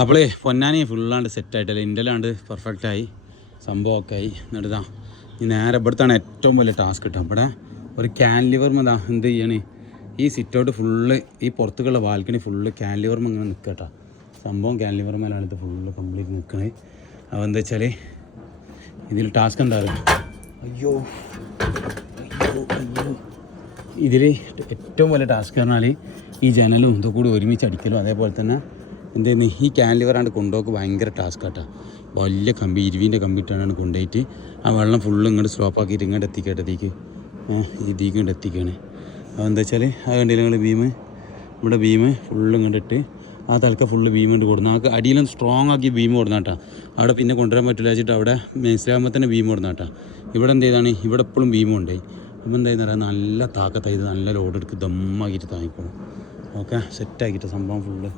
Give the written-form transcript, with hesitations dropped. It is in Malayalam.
അപ്പോൾ പൊന്നാനി ഫുള്ളാണ്ട് സെറ്റായിട്ടല്ലേ ഇൻ്റെലാണ്ട് പെർഫെക്റ്റായി സംഭവമൊക്കെ ആയി എന്നിട്ടാ ഈ നേരെ ഇവിടുത്താണ് ഏറ്റവും വലിയ ടാസ്ക് കിട്ടുക. ഇവിടെ ഒരു ക്യാൻലിവർമെന്താ എന്ത് ചെയ്യണേ ഈ സിറ്റൗട്ട് ഫുള്ള് ഈ പുറത്തേക്കുള്ള ബാൽക്കണി ഫുള്ള് ക്യാൻലിവർമ ഇങ്ങനെ നിൽക്കുക കേട്ടോ. സംഭവം ക്യാൻലിവർമേലാണ് ഇത് ഫുള്ള് കംപ്ലീറ്റ് നിൽക്കണേ. അപ്പോൾ എന്താ വെച്ചാൽ ഇതിൽ ടാസ്ക് എന്താ പറയുക, അയ്യോ ഇതിൽ ഏറ്റവും വലിയ ടാസ്ക് പറഞ്ഞാൽ ഈ ജനലും ഇതൊക്കെ കൂടി ഒരുമിച്ച് അടിക്കലും അതേപോലെ തന്നെ എന്തെന്ന് ഈ ക്യാൻലിവറാണ്ട് കൊണ്ടുപോക്ക് ഭയങ്കര ടാസ്ക് കേട്ടോ. വലിയ കമ്പി 20-ൻ്റെ കമ്പിട്ടാണ് കൊണ്ടുപോയിട്ട് ആ വെള്ളം ഫുള്ള് ഇങ്ങോട്ട് സ്റ്റോപ്പാക്കിയിട്ട് ഇങ്ങോട്ട് എത്തിക്കേണ്ടതേക്ക് ഇതിലേക്ക് ഇങ്ങോട്ട് എത്തിക്കുകയാണ്. അതെന്താ വെച്ചാൽ ആ കണ്ടില്ല നിങ്ങൾ ബീമ്, ഇവിടെ ബീമ് ഫുള്ള് ഇങ്ങോട്ടിട്ട് ആ തലക്ക ഫുള്ള് ബീം കൊണ്ട് കൊടുന്നു. ആ അടിയിലും സ്ട്രോങ് ആക്കി ബീം കൊടുന്നാട്ടാ. അവിടെ പിന്നെ കൊണ്ടുവരാൻ പറ്റില്ല വെച്ചിട്ട് അവിടെ മനസ്സിലാകുമ്പോൾ തന്നെ ബീം കൊടുന്നാട്ടാ. ഇവിടെ എന്ത് ചെയ്താണ്, ഇവിടെ എപ്പോഴും ബീം കൊണ്ടുപോയി. അപ്പോൾ എന്തായെന്ന് പറയാം, നല്ല താക്കത്തായത് നല്ല ലോഡ് എടുക്ക് ദമ്മാക്കിയിട്ട് താങ്ങിക്കോളും. ഓക്കെ സെറ്റാക്കിയിട്ട് സംഭവം ഫുള്ള്